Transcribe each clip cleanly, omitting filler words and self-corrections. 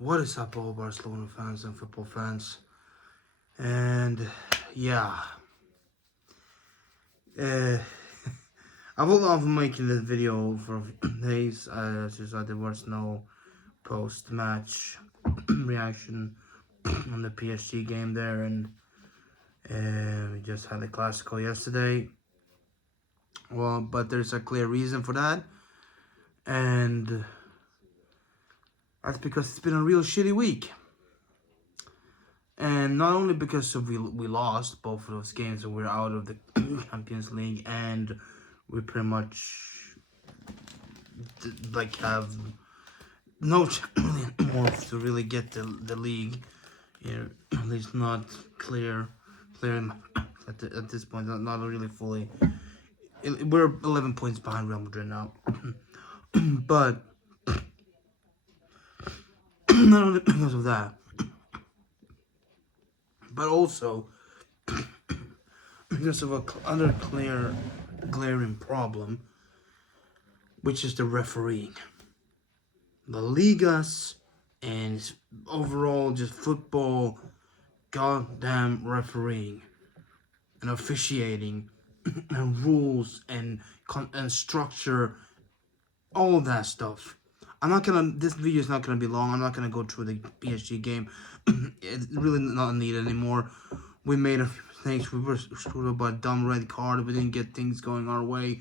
What is up, all Barcelona fans and football fans? And yeah, uh, I will not be making this video for days. Since there was no post-match reaction on the PSG game there, and we just had the Classico yesterday. Well, but there's a clear reason for that, and that's because it's been a real shitty week. And not only because we lost both of those games and we're out of the Champions League, and we pretty much have no chance anymore to really get the league. At least not clear at this point. Not really fully. We're 11 points behind Real Madrid now, but not only because of that, but also because of another glaring problem, which is the refereeing. The ligas and overall just football, goddamn refereeing and officiating and rules and structure, all that stuff. This video is not gonna be long. I'm not gonna go through the PSG game. It's really not needed anymore. We made a few mistakes. We were screwed up by a dumb red card. We didn't get things going our way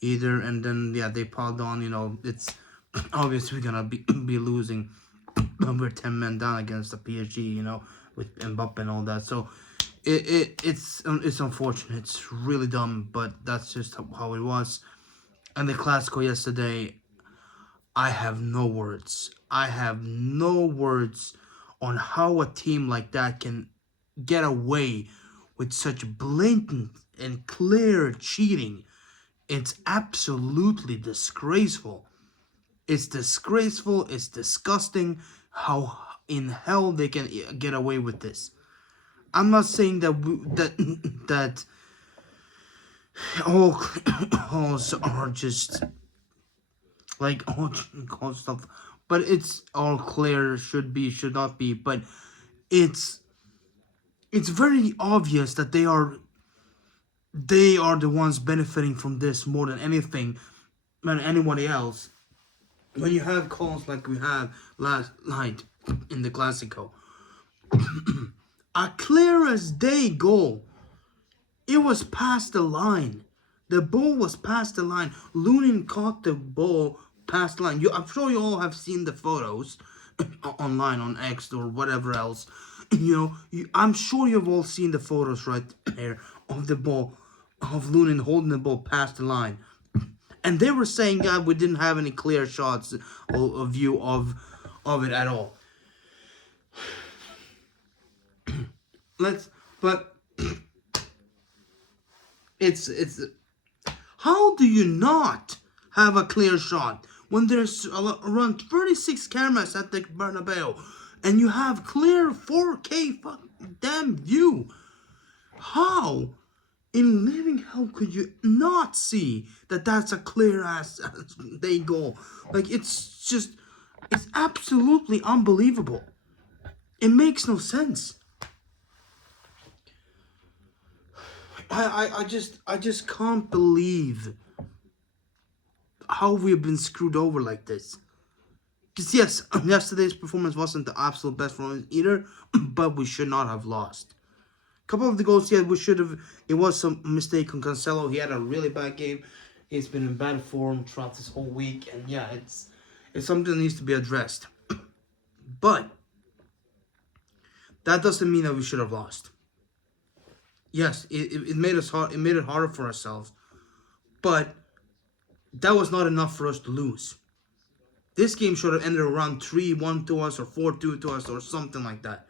either. And then, yeah, they piled on. It's obviously we're gonna be losing. We're 10 men down against the PSG, with Mbappe and all that. So it's unfortunate. It's really dumb, but that's just how it was. And the Classico yesterday, I have no words. I have no words on how a team like that can get away with such blatant and clear cheating. It's absolutely disgraceful. It's disgraceful. It's disgusting how in hell they can get away with this. I'm not saying that all calls are just like all stuff, but it's all clear. Should not be, but it's very obvious that they are the ones benefiting from this more than anything than anybody else. When you have calls like we had last night in the Classico, a clear as day goal. It was past the line. The ball was past the line. Lunin caught the ball past the line. I'm sure you all have seen the photos online on X or whatever else. I'm sure you've all seen the photos right there of the ball, of Lunin holding the ball past the line. And they were saying that we didn't have any clear shots or view of it at all. It's how do you not have a clear shot when there's around 36 cameras at the Bernabeu and you have clear 4K damn view? How in living hell could you not see that that's a clear ass day goal? Like, it's absolutely unbelievable. It makes no sense. I just can't believe how we've been screwed over like this. Because yes, yesterday's performance wasn't the absolute best performance either, but we should not have lost. A couple of the goals, yeah, we should have. It was some mistake on Cancelo. He had a really bad game. He's been in bad form throughout this whole week, and yeah, it's something that needs to be addressed. But that doesn't mean that we should have lost. Yes, it made us hard. It made it harder for ourselves, but that was not enough for us to lose. This game should have ended around 3-1 to us or 4-2 to us or something like that.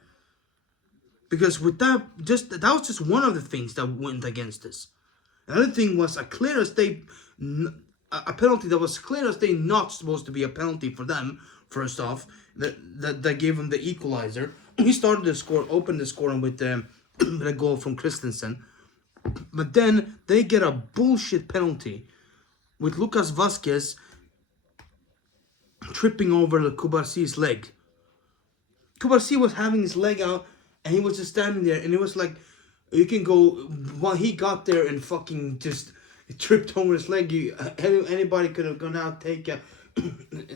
Because with that was just one of the things that went against us. Another thing was a clear as day, a penalty that was clear as day not supposed to be a penalty for them. First off, that gave them the equalizer. We started the score, opened the scoring with a goal from Christensen, but then they get a bullshit penalty with Lucas Vazquez tripping over the Kubarsi's leg. Kubasi was having his leg out, and he was just standing there, and it was like, you can go, while he got there and fucking just tripped over his leg. Anybody could have gone out, take a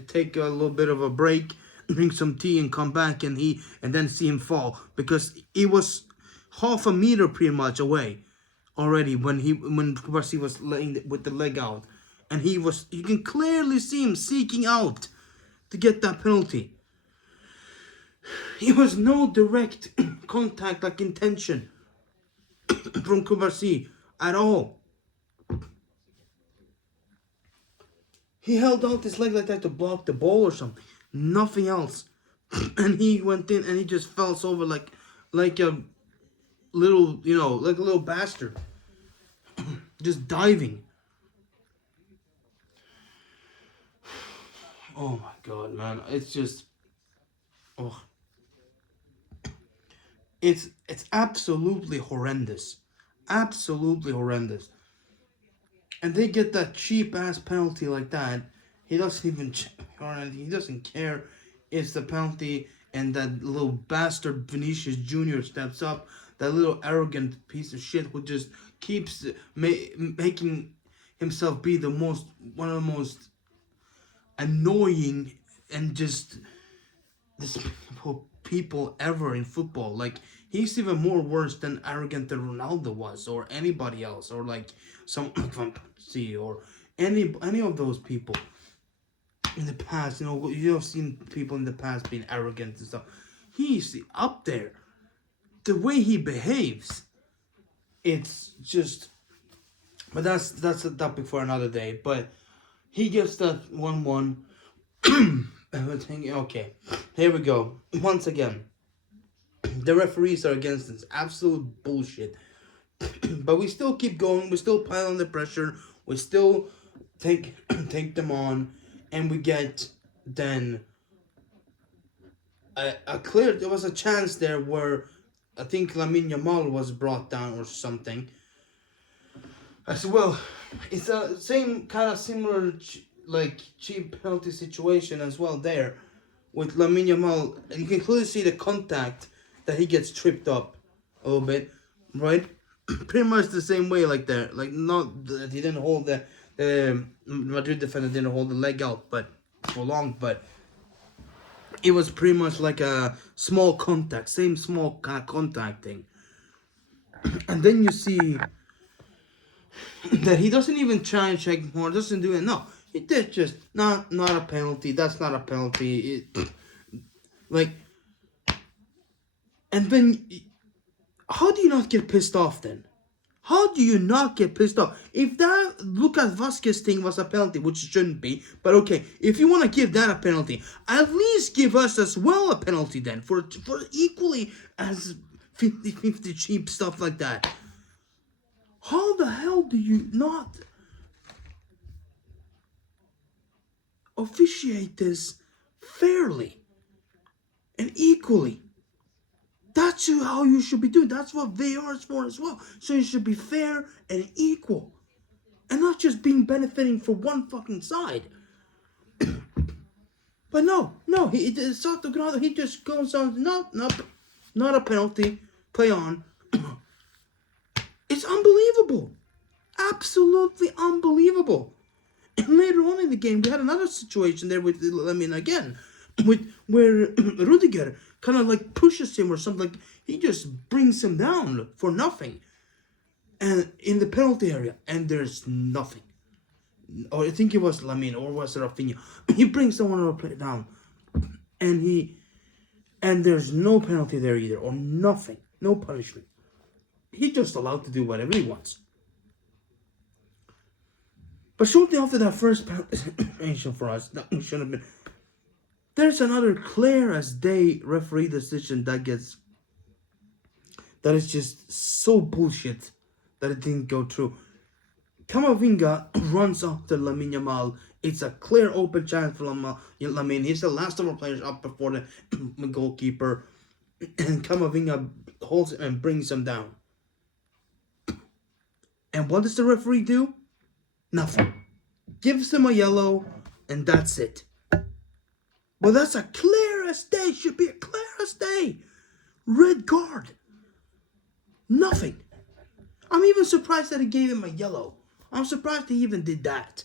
take a little bit of a break, drink some tea, and come back, and then see him fall, because he was half a meter pretty much away already when Kubasi was laying with the leg out, and you can clearly see him seeking out to get that penalty. It was no direct contact, like intention, from Kubasi at all. He held out his leg like that to block the ball or something. Nothing else. And he went in and he just fell over like a little, like a little bastard. Just diving. Oh my god, man. It's just, oh. It's absolutely horrendous. Absolutely horrendous. And they get that cheap ass penalty like that. He doesn't even he doesn't care if the penalty, and that little bastard Vinicius Jr. steps up. That little arrogant piece of shit who just keeps making himself be one of the most annoying and just despicable people ever in football. Like, he's even more worse than arrogant than Ronaldo was, or anybody else, or like some Van Persie, or any of those people in the past. You've seen people in the past being arrogant and stuff. He's up there. The way he behaves, it's just. But that's a topic for another day. But he gives that 1-1. And we're thinking, okay, here we go. Once again, the referees are against us. Absolute bullshit. But we still keep going. We still pile on the pressure. We still take them on, and we get then a clear. There was a chance there where I think Lamine Yamal was brought down or something. As well, it's a same kind of similar cheap penalty situation as well there with Lamine Yamal. You can clearly see the contact that he gets tripped up a little bit, right? Pretty much the same way, like that. Like, not that he didn't hold the Madrid defender didn't hold the leg out, but for long, but it was pretty much like a small contact, same small kind of contact thing. And then you see that he doesn't even try and check more, doesn't do it. No, he did just not a penalty. That's not a penalty. And then, how do you not get pissed off then? How do you not get pissed off? If that Lucas Vazquez thing was a penalty, which it shouldn't be, but okay, if you want to give that a penalty, at least give us as well a penalty then, for equally as 50-50 cheap stuff like that. How the hell do you not officiate this fairly and equally? That's how you should be doing. That's what VAR is for as well. So you should be fair and equal, and not just benefiting for one fucking side. But no, he just goes on. Nope, not a penalty. Play on. It's unbelievable, absolutely unbelievable. And later on in the game, we had another situation there with where Rudiger kind of like pushes him or something. Like, he just brings him down for nothing, and in the penalty area, and there's nothing. Or I think it was Lamine, or was it Rafinha? He brings someone down, and there's no penalty there either, or nothing, no punishment. He's just allowed to do whatever he wants. But shortly after that first penalty for us, that should have been. There's another clear as day referee decision that is just so bullshit that it didn't go through. Camavinga runs after Lamine Yamal. It's a clear open chance for Lamine. He's the last of our players up before the goalkeeper, and Camavinga holds him and brings him down. And what does the referee do? Nothing. Gives him a yellow, and that's it. Well, that's a clear as day. Should be a clear as as day. Red card. Nothing. I'm even surprised that he gave him a yellow. I'm surprised he even did that.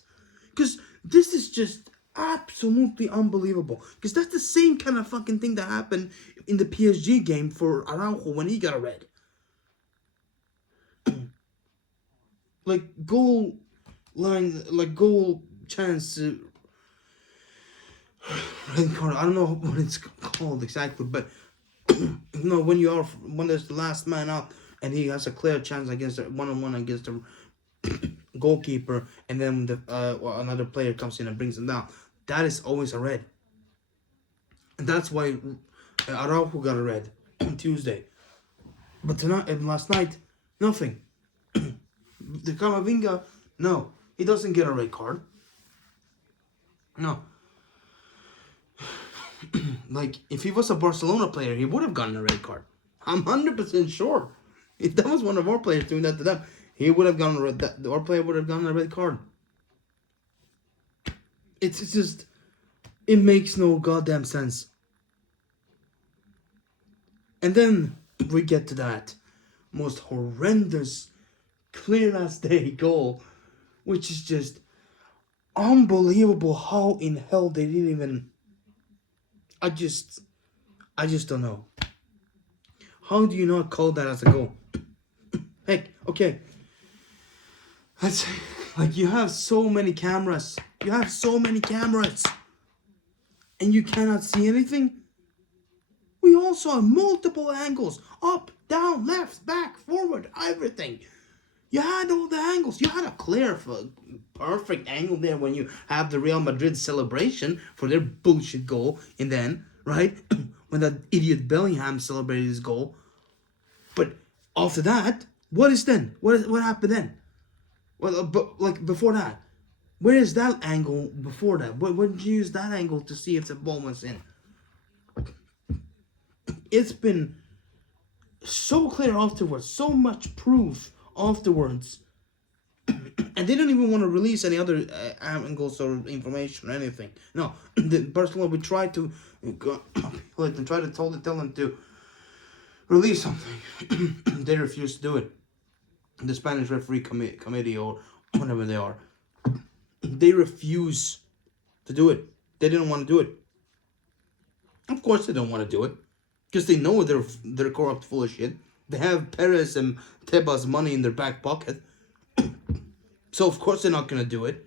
Because this is just absolutely unbelievable. Because that's the same kind of fucking thing that happened in the PSG game for Araujo when he got a red. Like goal line, like goal chance, red card. I don't know what it's called exactly, but when there's the last man up and he has a clear chance against one-on-one against the goalkeeper, and then another player comes in and brings him down. That is always a red, and that's why Araujo got a red on Tuesday. But tonight and last night, nothing. The Camavinga, no, he doesn't get a red card. No. Like, if he was a Barcelona player, he would have gotten a red card. I'm 100% sure. If that was one of our players doing that to them, he would have gotten a red. Our player would have gotten a red card. It's just, it makes no goddamn sense. And then we get to that most horrendous, clear as day goal, which is just unbelievable. How in hell they didn't even. I just don't know. How do you not call that as a goal? Heck, okay. That's like, you have so many cameras. And you cannot see anything. We also have multiple angles. Up, down, left, back, forward, everything. You had all the angles. You had a clear, perfect angle there when you have the Real Madrid celebration for their bullshit goal. And then, right, when that idiot Bellingham celebrated his goal. But after that, what happened then? Well, but like before that, where is that angle before that? When did you use that angle to see if the ball was in? It's been so clear afterwards, so much proof afterwards, and they don't even want to release any other angles or information or anything. No, the Barcelona would try to tell them to release something. They refuse to do it. The Spanish referee committee or whatever they are, they refuse to do it. They didn't want to do it. Of course they don't want to do it. Because they know they're corrupt, full of shit. They have Perez and Tebas money in their back pocket. So of course they're not gonna do it.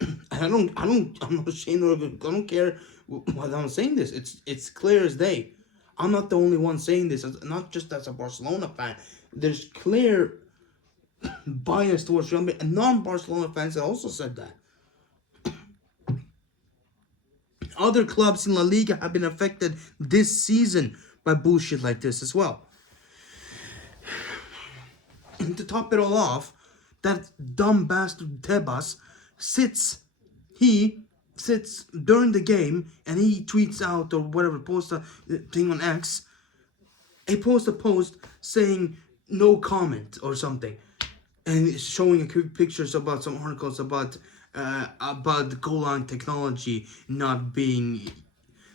And I'm not ashamed of it. I don't care why I'm saying this. It's clear as day. I'm not the only one saying this. Not just as a Barcelona fan. There's clear bias towards Real Madrid, and non-Barcelona fans have also said that. Other clubs in La Liga have been affected this season by bullshit like this as well. And to top it all off, that dumb bastard Tebas sits during the game and he tweets out or whatever, posts a thing on X. He posts a post saying no comment or something, and showing pictures about some articles about the goal line technology not being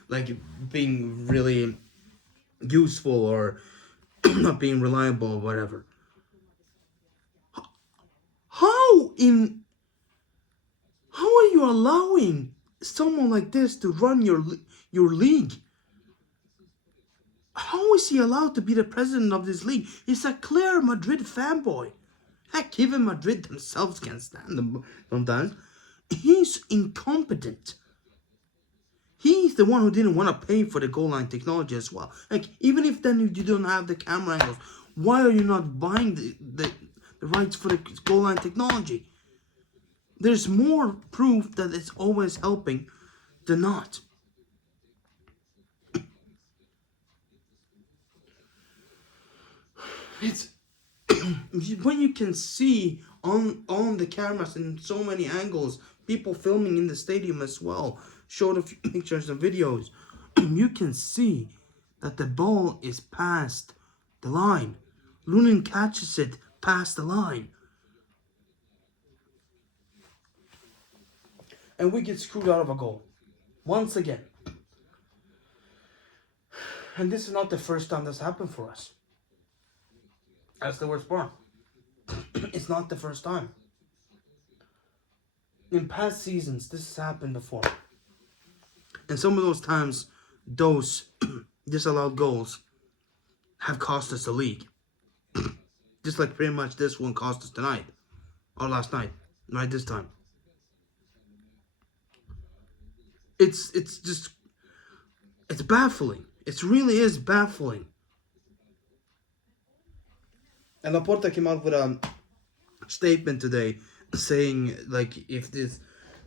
really useful or not being reliable or whatever. How are you allowing someone like this to run your league? How is he allowed to be the president of this league? He's a clear Madrid fanboy. Heck, even Madrid themselves can't stand him sometimes. He's incompetent. He's the one who didn't want to pay for the goal line technology as well. Like, even if then you don't have the camera angles, why are you not buying the rights for the goal line technology? There's more proof that it's always helping than not. It's when you can see on the cameras in so many angles, people filming in the stadium as well, showed a few pictures and videos, you can see that the ball is past the line. Lunin catches it past the line. And we get screwed out of a goal. Once again. And this is not the first time that's happened for us. That's the worst part. It's not the first time. In past seasons, this has happened before. And some of those times, those disallowed goals have cost us the league. Just like pretty much this one cost us tonight. Or last night. Right this time. It's just... It's baffling. It really is baffling. And Laporta came out with a statement today saying, like, if this...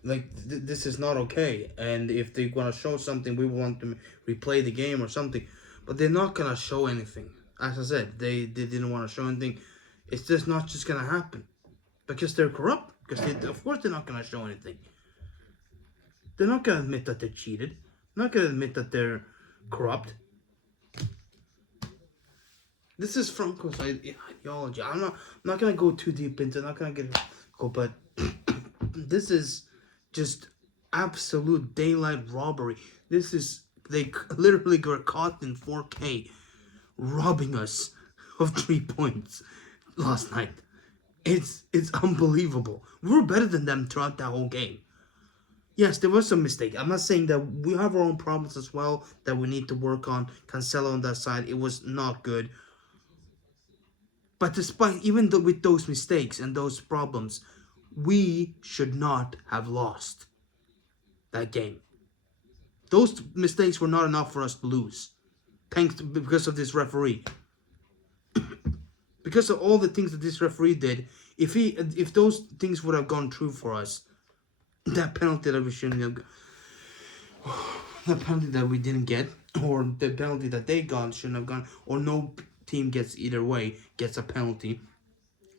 Like, this is not okay. And if they're going to show something, we want to replay the game or something. But they're not going to show anything. As I said, they didn't want to show anything. It's just not just going to happen. Because they're corrupt. Because, of course, they're not going to show anything. They're not going to admit that they cheated. They're not going to admit that they're corrupt. This is Franco's ideology. I'm not going to go too deep into it. I'm not going to go, but this is just absolute daylight robbery. This is, they literally got caught in 4K robbing us of 3 points last night. It's unbelievable. We were better than them throughout that whole game. Yes, there was some mistake. I'm not saying that we have our own problems as well that we need to work on. Cancelo on that side, it was not good. But despite, even though with those mistakes and those problems, we should not have lost that game. Those mistakes were not enough for us to lose. Because of this referee. Because of all the things that this referee did, if those things would have gone true for us, that penalty that we shouldn't have, the penalty that we didn't get, or the penalty that they got shouldn't have gone, or no team gets either way, gets a penalty,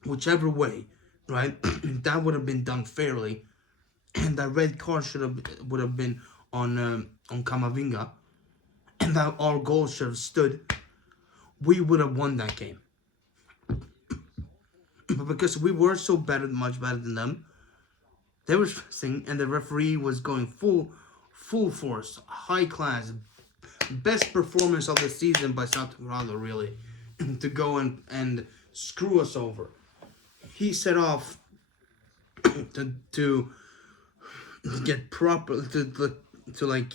whichever way, right? That would have been done fairly, and that red card would have been on Camavinga, and that our goal should have stood. We would have won that game. But because we were so much better than them, they were stressing, and the referee was going full force, high class, best performance of the season by Santo really, to go and screw us over. He set off to get proper to like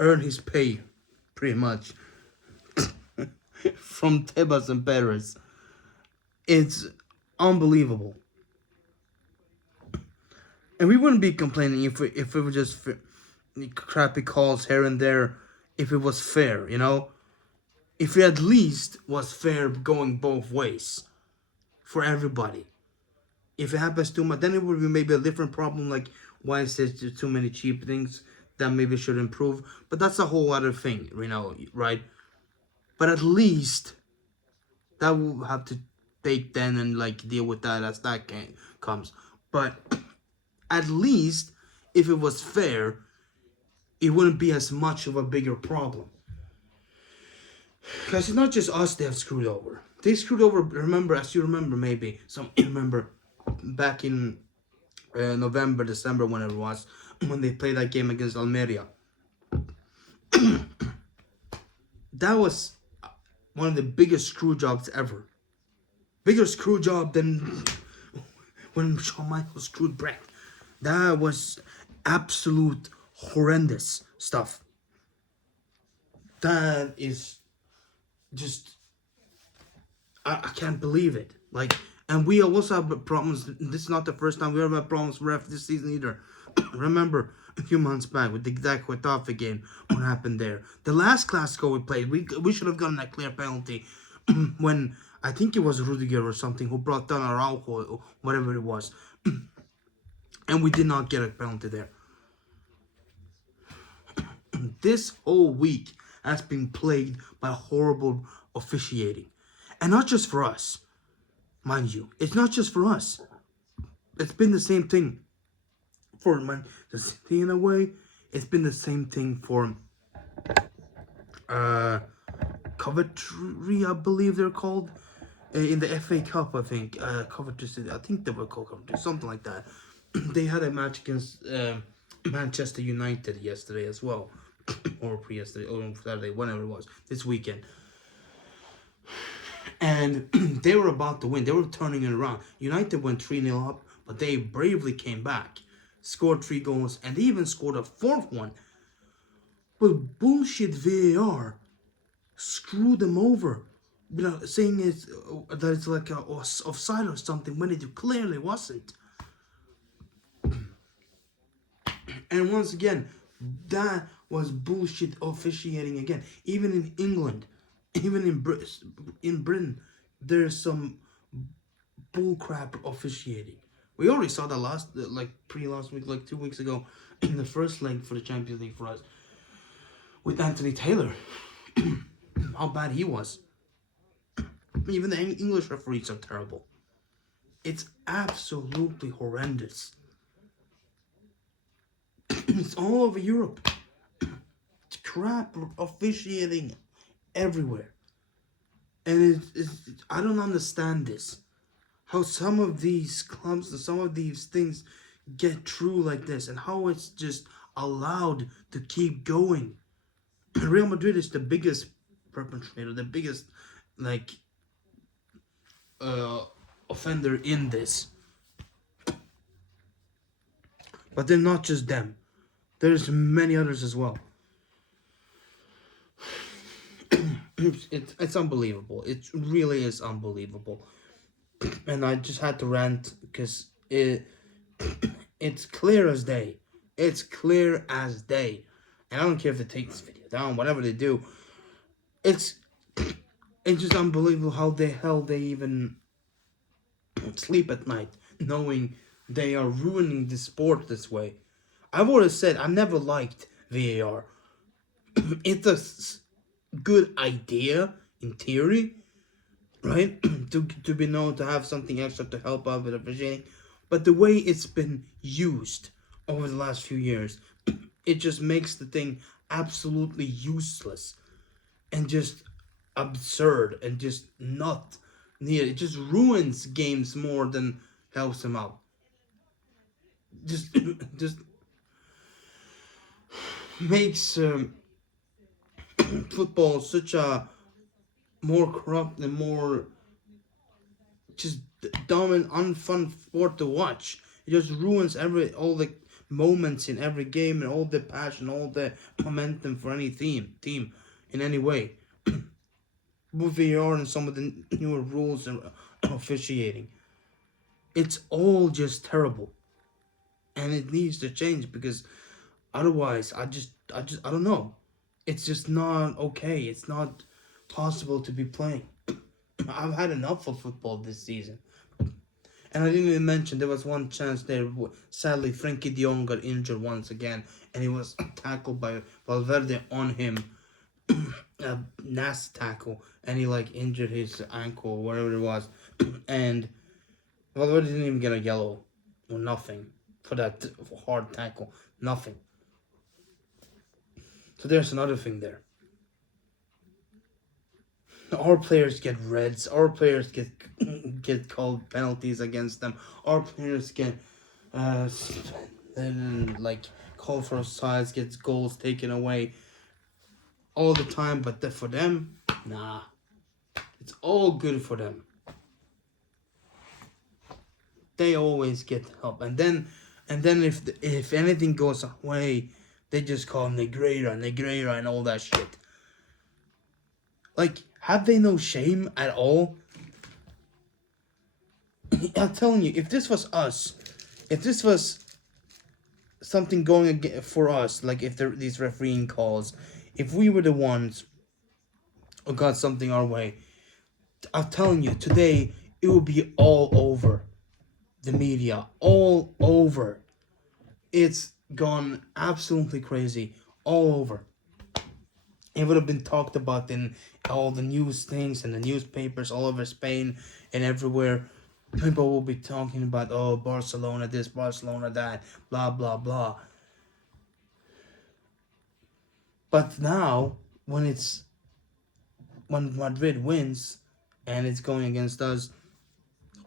earn his pay, pretty much, from Tebas and Perez. It's unbelievable. And we wouldn't be complaining if it were just crappy calls here and there, if it was fair, you know? If it at least was fair going both ways for everybody. If it happens too much, then it would be maybe a different problem, like why is there too many cheap things that maybe should improve. But that's a whole other thing, you know, right? But at least that will have to take then and like deal with that as that comes. But at least if it was fair, it wouldn't be as much of a bigger problem. Because it's not just us they have screwed over. They screwed over, as you remember maybe, some remember back in November, December, whenever it was, when they played that game against Almeria. That was one of the biggest screw jobs ever. Bigger screw job than when Shawn Michaels screwed Brett. That was absolute horrendous stuff. That is just, I can't believe it. Like, and we also have problems. This is not the first time we ever had problems with ref this season either. Remember a few months back with the Getafe game, what happened there? The last Classico we played, we should have gotten that clear penalty when I think it was Rudiger or something who brought down Araujo or whatever it was, and we did not get a penalty there. This whole week has been plagued by horrible officiating, and not just for us, mind you. It's not just for us. It's been the same thing for Manchester City in a way. It's been the same thing for Coventry, I believe they're called, in the FA Cup. I think Coventry City. I think they were called Coventry, something like that. They had a match against Manchester United yesterday as well. or yesterday, or Saturday, whenever it was, this weekend. And they were about to win. They were turning it around. United went 3-0 up, but they bravely came back, scored 3 goals, and they even scored a fourth one. But bullshit VAR screwed them over, saying that it's like a offside or something when it clearly wasn't. And once again, that was bullshit officiating again. Even in England, even in Britain, there's some bullcrap officiating. We already saw that last week, like 2 weeks ago, in the first leg for the Champions League for us, with Anthony Taylor. How bad he was. Even the English referees are terrible. It's absolutely horrendous. It's all over Europe. It's crap officiating everywhere. And I don't understand this. How some of these clubs and some of these things get through like this, and how it's just allowed to keep going. Real Madrid is the biggest perpetrator, the biggest offender in this. But they're not just them. There's many others as well. It's unbelievable. It really is unbelievable. And I just had to rant because it's clear as day. It's clear as day. And I don't care if they take this video down, whatever they do. It's just unbelievable how the hell they even sleep at night, knowing they are ruining the sport this way. I've always said I've never liked VAR. It's a good idea in theory, right? to be known to have something extra to help out with officiating, but the way it's been used over the last few years, it just makes the thing absolutely useless and just absurd and just not needed. It just ruins games more than helps them out. Just makes football such a more corrupt and more just dumb and unfun sport to watch. It just ruins all the moments in every game and all the passion, all the momentum for any team in any way. With VAR and some of the newer rules and officiating, it's all just terrible, and it needs to change because otherwise, I don't know. It's just not okay. It's not possible to be playing. I've had enough of football this season. And I didn't even mention there was one chance there. Sadly, Frankie de Jong got injured once again, and he was tackled by Valverde on him. A nasty tackle, and he injured his ankle or whatever it was. And Valverde didn't even get a yellow or nothing for that hard tackle. Nothing. So there's another thing there. Our players get reds. Our players get called penalties against them. Our players get called for offsides, gets goals taken away all the time. But for them, nah, it's all good for them. They always get help, and then if anything goes away, they just call Negreira, and all that shit. Have they no shame at all? I'm telling you, if this was us, if this was something going for us, if these refereeing calls, if we were the ones who got something our way, I'm telling you, today it would be all over the media, all over. It's gone absolutely crazy, all over. It would have been talked about in all the news things and the newspapers all over Spain and everywhere. People will be talking about, oh, Barcelona this, Barcelona that, blah, blah, blah. But now, when Madrid wins and it's going against us,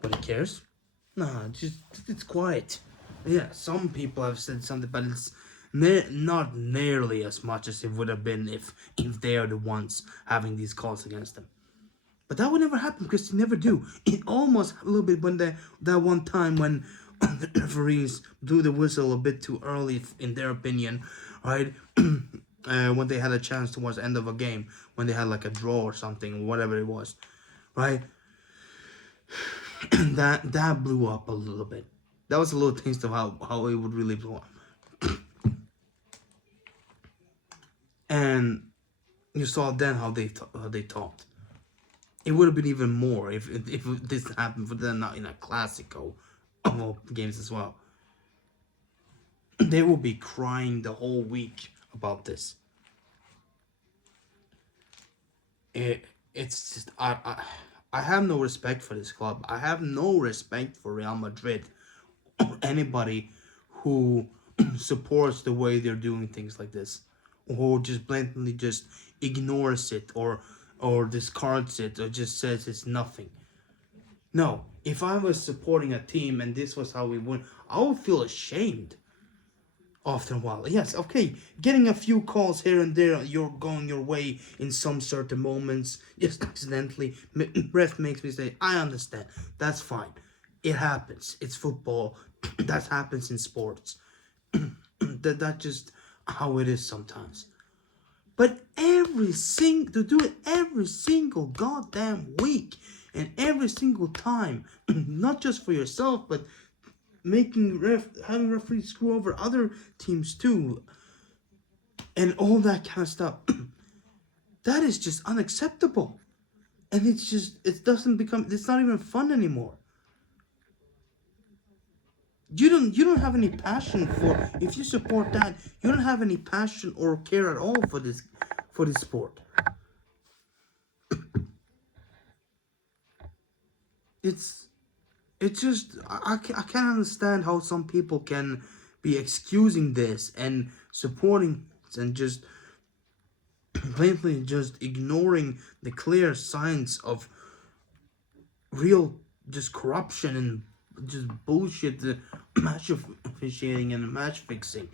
nobody cares. Nah, it's quiet. Yeah, some people have said something, but Not nearly as much as it would have been if they are the ones having these calls against them. But that would never happen because they never do. It almost a little bit when that one time when the referees blew the whistle a bit too early, in their opinion, right? When they had a chance towards the end of a game, when they had like a draw or something, whatever it was, right? that blew up a little bit. That was a little taste of how it would really blow up. And you saw then how they talked. It would have been even more if this happened for them, not in a Classico of all games as well. They will be crying the whole week about this. It's just I have no respect for this club. I have no respect for Real Madrid or anybody who supports the way they're doing things like this, or just blatantly just ignores it or discards it or just says it's nothing. No, if I was supporting a team and this was how we win, I would feel ashamed after a while. Yes, okay, getting a few calls here and there, you're going your way in some certain moments, just accidentally. Ref makes mistake. I understand. That's fine. It happens. It's football. That happens in sports. That just how it is sometimes. But to do it every single goddamn week and every single time, not just for yourself, but having referees screw over other teams too, and all that kind of stuff. That is just unacceptable, and it's not even fun anymore. You don't have any passion for, if you support that, you don't have any passion or care at all for this sport. It's just I can't understand how some people can be excusing this and supporting it and just blatantly just ignoring the clear signs of real just corruption and just bullshit, the match officiating and match fixing,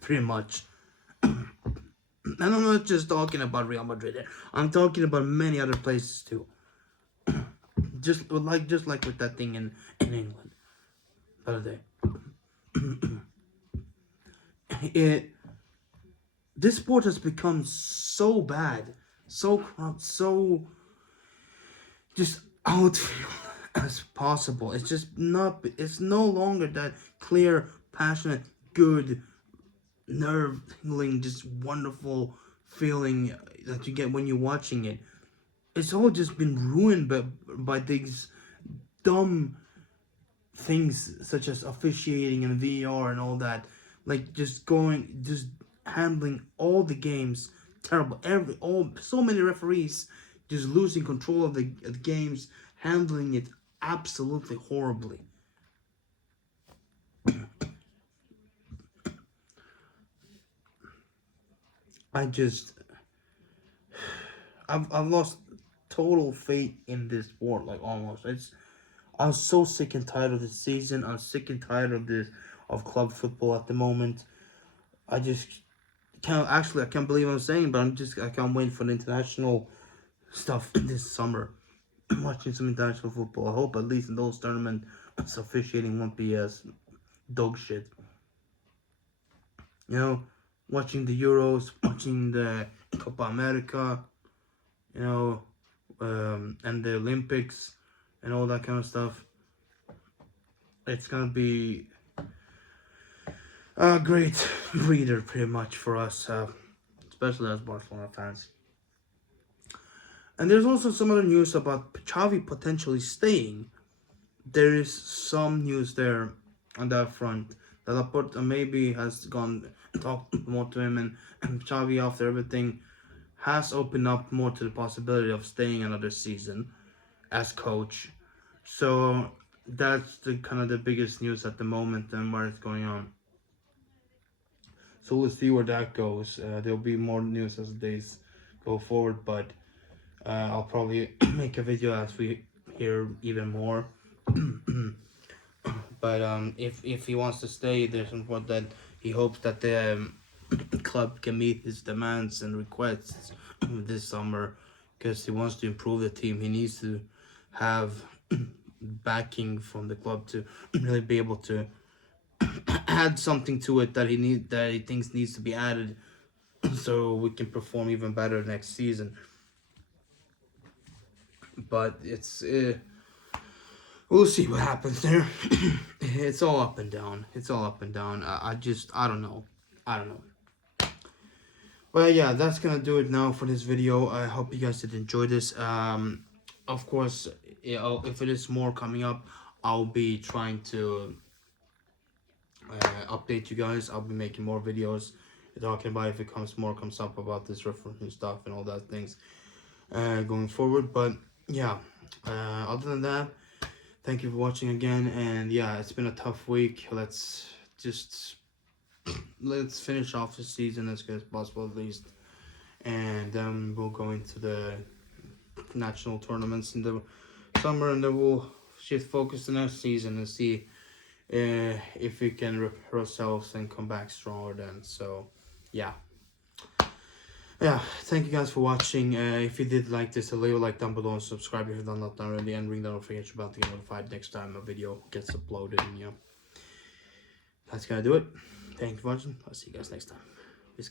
pretty much. And I'm not just talking about Real Madrid here. I'm talking about many other places too. Just like with that thing in England the other day. It This sport has become so bad, so corrupt, so just outfield as possible. It's just not. It's no longer that clear, passionate, good, nerve tingling, just wonderful feeling that you get when you're watching it. It's all just been ruined by these dumb things such as officiating and VAR and all that. Like just handling all the games terrible. So many referees just losing control of the games, handling it absolutely horribly. I just I've lost total faith in this sport, like almost. I'm so sick and tired of this season. I'm sick and tired of club football at the moment. I just I can't believe I'm saying, but I can't wait for the international stuff this summer. Watching some international football. I hope at least in those tournaments, officiating won't be as dog shit. You know, watching the Euros, watching the Copa America, you know, and the Olympics, and all that kind of stuff. It's gonna be a great reader, pretty much for us, especially as Barcelona fans. And there's also some other news about Xavi potentially staying. There is some news there on that front that Laporta maybe has gone and talked more to him, and Xavi, after everything, has opened up more to the possibility of staying another season as coach. So that's the kind of the biggest news at the moment and where it's going on. So we'll see where that goes. There'll be more news as the days go forward, but I'll probably make a video as we hear even more. But if he wants to stay, there's some point that he hopes that club can meet his demands and requests this summer, because he wants to improve the team. He needs to have backing from the club to really be able to add something to it that he thinks needs to be added, so we can perform even better next season. But we'll see what happens there. It's all up and down. It's all up and down. I don't know. I don't know. But yeah, that's gonna do it now for this video. I hope you guys did enjoy this. Of course, if it is more coming up, I'll be trying to update you guys. I'll be making more videos talking about if it comes up about this referencing stuff and all that things going forward. But yeah, other than that, thank you for watching again. And yeah, it's been a tough week. Let's finish off the season as good as possible, at least, and then we'll go into the national tournaments in the summer, and then we'll shift focus to next season and see if we can repair ourselves and come back stronger then. So yeah, thank you guys for watching. If you did like this, leave a like down below and subscribe if you've done not already, and ring the notification bell to get notified next time a video gets uploaded. And yeah, that's gonna do it. Thank you for watching. I'll see you guys next time. Peace,